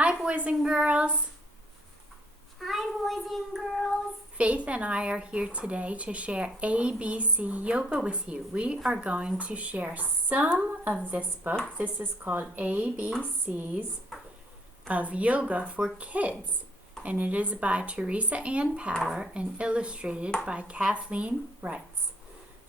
Hi, boys and girls. Hi, boys and girls. Faith and I are here today to share ABC Yoga with you. We are going to share some of this book. This is called ABCs of Yoga for Kids, and it is by Teresa Ann Power and illustrated by Kathleen Wrights.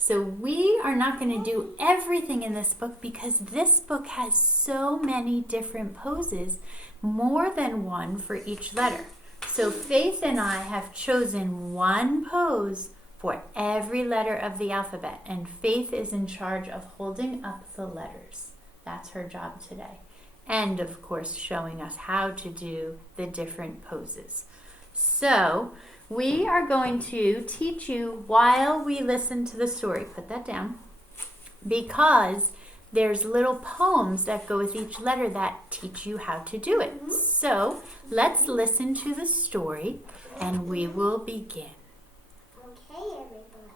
So we are not going to do everything in this book because this book has so many different poses, more than one for each letter. So Faith and I have chosen one pose for every letter of the alphabet, and Faith is in charge of holding up the letters. That's her job today. And of course, showing us how to do the different poses. So we are going to teach you while we listen to the story. Put that down. Because there's little poems that go with each letter that teach you how to do it. So let's listen to the story and we will begin. Okay, everybody.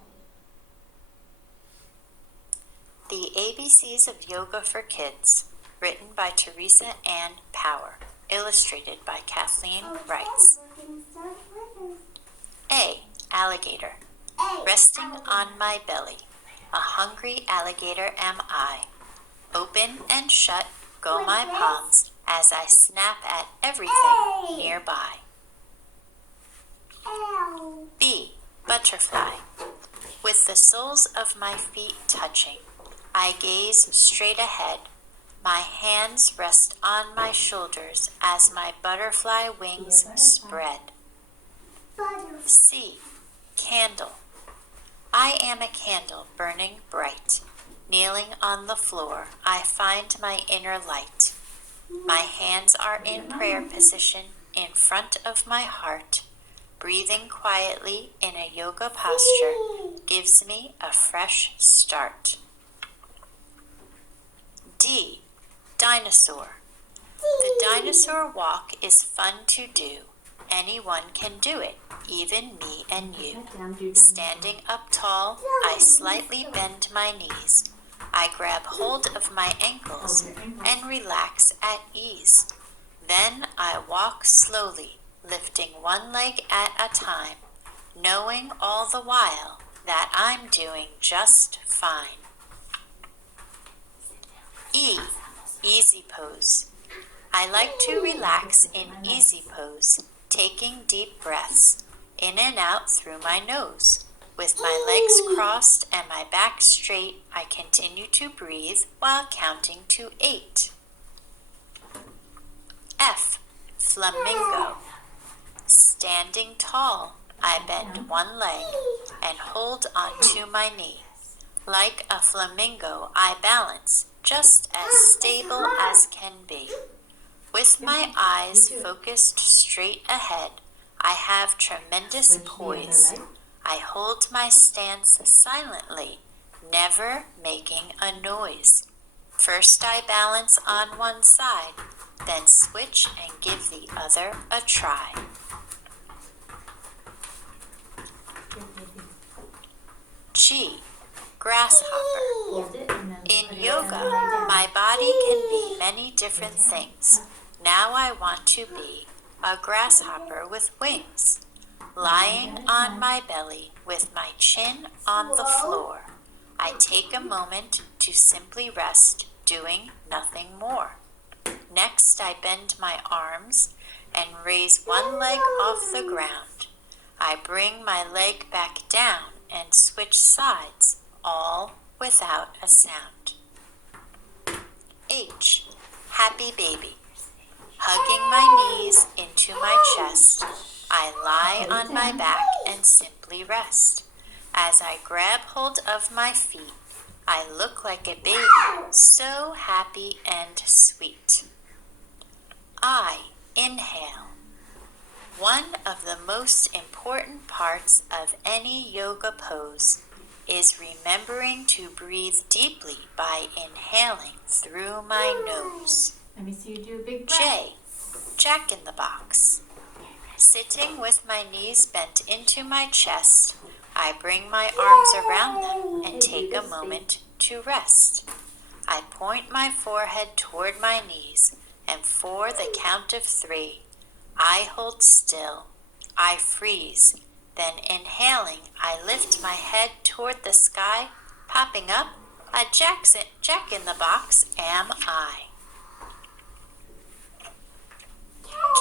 The ABCs of Yoga for Kids, written by Teresa Ann Power, illustrated by Kathleen Wrights. A. Alligator. Resting on my belly, a hungry alligator am I. Open and shut go my palms as I snap at everything nearby. B. Butterfly. With the soles of my feet touching, I gaze straight ahead. My hands rest on my shoulders as my butterfly wings spread. C. Candle. I am a candle burning bright. Kneeling on the floor, I find my inner light. My hands are in prayer position in front of my heart. Breathing quietly in a yoga posture gives me a fresh start. D. Dinosaur. The dinosaur walk is fun to do. Anyone can do it, even me and you. Standing up tall, I slightly bend my knees. I grab hold of my ankles and relax at ease. Then I walk slowly, lifting one leg at a time, knowing all the while that I'm doing just fine. E. Easy pose. I like to relax in easy pose, taking deep breaths in and out through my nose. With my legs crossed and my back straight, I continue to breathe while counting to 8. F. Flamingo. Standing tall, I bend one leg and hold onto my knee. Like a flamingo, I balance, just as stable as can be. With my eyes focused straight ahead, I have tremendous poise. I hold my stance silently, never making a noise. First I balance on one side, then switch and give the other a try. G. Grasshopper. In yoga, my body can be many different things. Now I want to be a grasshopper with wings. Lying on my belly with my chin on the floor, I take a moment to simply rest, doing nothing more. Next, I bend my arms and raise one leg off the ground. I bring my leg back down and switch sides, all without a sound. H. Happy baby. Hugging my knees into my chest, I lie on my back and simply rest. As I grab hold of my feet, I look like a baby, so happy and sweet. I inhale. One of the most important parts of any yoga pose is remembering to breathe deeply by inhaling through my nose. Let me see you do a big breath. J. Jack in the Box. Sitting with my knees bent into my chest, I bring my arms around them and take a moment to rest. I point my forehead toward my knees, and for the count of 3, I hold still, I freeze, then inhaling, I lift my head toward the sky, popping up, a jack-in-the-box am I.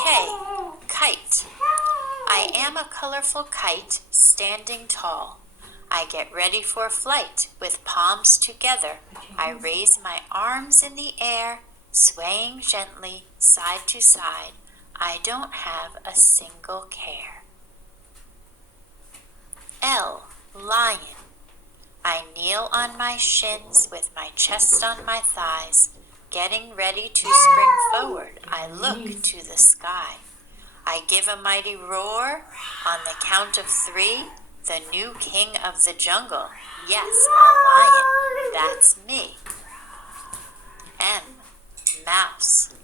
K, kite. I am a colorful kite standing tall. I get ready for flight with palms together. I raise my arms in the air, swaying gently side to side. I don't have a single care. L, lion. I kneel on my shins with my chest on my thighs. Getting ready to spring forward, I look to the sky. I give a mighty roar. On the count of 3, the new king of the jungle. Yes, a lion. That's me. M, mouse.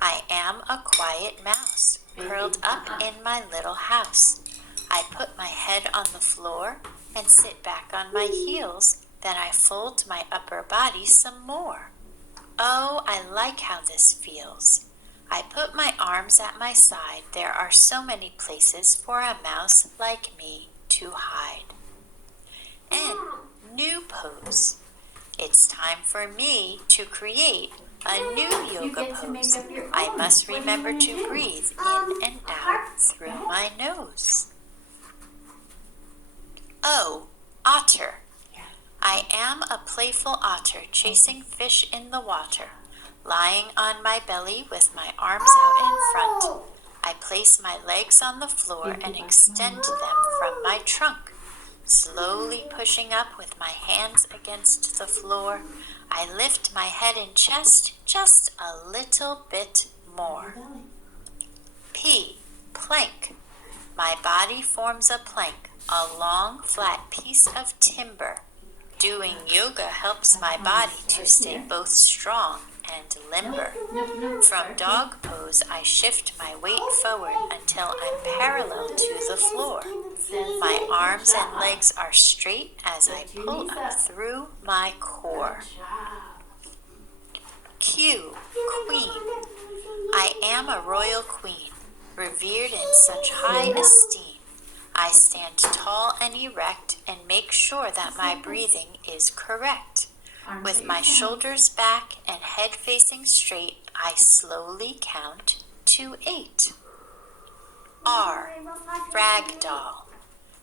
I am a quiet mouse, curled up in my little house. I put my head on the floor and sit back on my heels. Then I fold my upper body some more. Oh, I like how this feels. I put my arms at my side. There are so many places for a mouse like me to hide. And new pose. It's time for me to create a new yoga pose. I must remember to breathe in and out through my nose. O, otter. I am a playful otter chasing fish in the water. Lying on my belly with my arms out in front, I place my legs on the floor and extend them from my trunk. Slowly pushing up with my hands against the floor, I lift my head and chest just a little bit more. P, plank. My body forms a plank, a long, flat piece of timber. Doing yoga helps my body to stay both strong and limber. From dog pose, I shift my weight forward until I'm parallel to the floor. My arms and legs are straight as I pull up through my core. Q, queen. I am a royal queen, revered in such high esteem. I stand tall and erect and make sure that my breathing is correct. With my shoulders back and head facing straight, I slowly count to 8. R, ragdoll.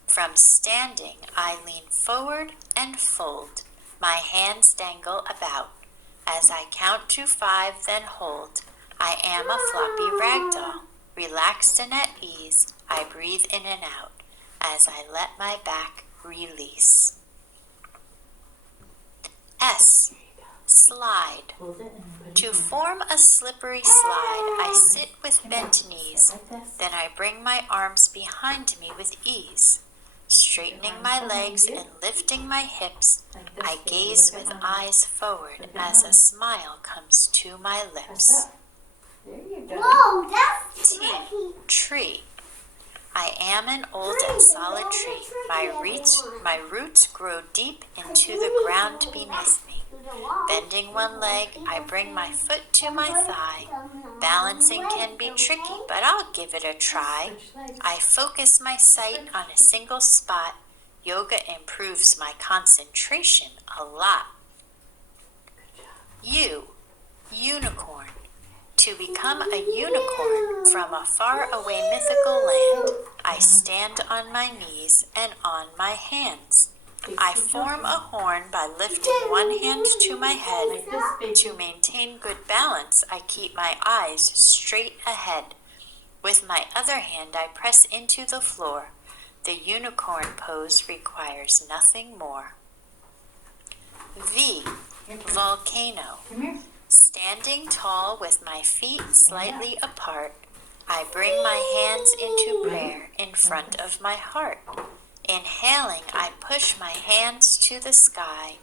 From standing, I lean forward and fold. My hands dangle about. As I count to 5, then hold. I am a floppy ragdoll. Relaxed and at ease, I breathe in and out as I let my back release. S, slide. To form a slippery slide, I sit with bent knees. Then I bring my arms behind me with ease. Straightening my legs and lifting my hips, I gaze with eyes forward as a smile comes to my lips. Whoa, that's T, tree. I am an old and solid tree. My roots grow deep into the ground beneath me. Bending one leg, I bring my foot to my thigh. Balancing can be tricky, but I'll give it a try. I focus my sight on a single spot. Yoga improves my concentration a lot. U, unicorn. To become a unicorn from a faraway mythical land, I stand on my knees and on my hands. I form a horn by lifting one hand to my head. To maintain good balance, I keep my eyes straight ahead. With my other hand, I press into the floor. The unicorn pose requires nothing more. V, volcano. Standing tall with my feet slightly apart, I bring my hands into prayer in front of my heart. Inhaling, I push my hands to the sky.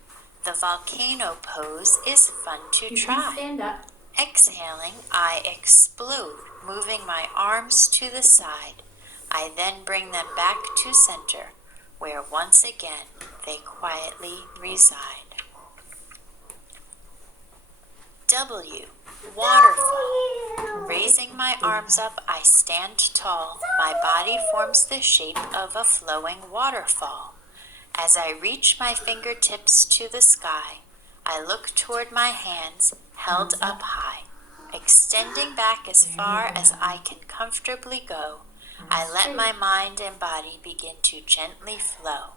The volcano pose is fun to try. Exhaling, I explode, moving my arms to the side. I then bring them back to center, where once again they quietly reside. W, waterfall. Raising my arms up, I stand tall. My body forms the shape of a flowing waterfall. As I reach my fingertips to the sky, I look toward my hands held up high. Extending back as far as I can comfortably go, I let my mind and body begin to gently flow.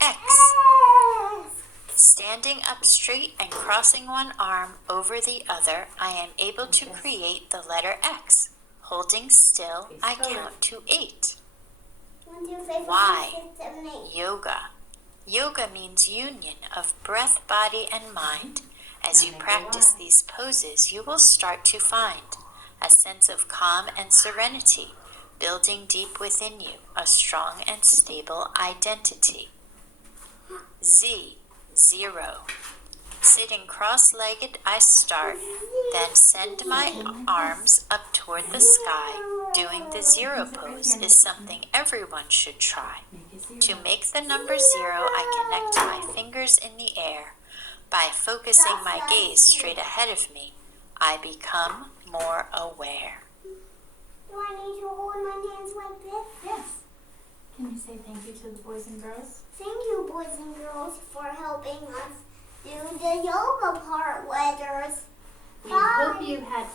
X. Standing up straight and crossing one arm over the other, I am able to create the letter X. Holding still, I count to 8. 1, 2, 3, 4, Y. 5, 6, 7, 8. Yoga. Yoga means union of breath, body, and mind. As you practice these poses, you will start to find a sense of calm and serenity, building deep within you a strong and stable identity. Z, 0. Sitting cross-legged, I start, then send my arms up toward the sky. Doing the 0 pose is something everyone should try. To make the number 0, I connect my fingers in the air. By focusing my gaze straight ahead of me, I become more aware. Do I need to hold my hands like this? Yes. Can you say thank you to the boys and girls? Thank you, boys and girls, for helping us do the yoga part with us. We Bye. hope you had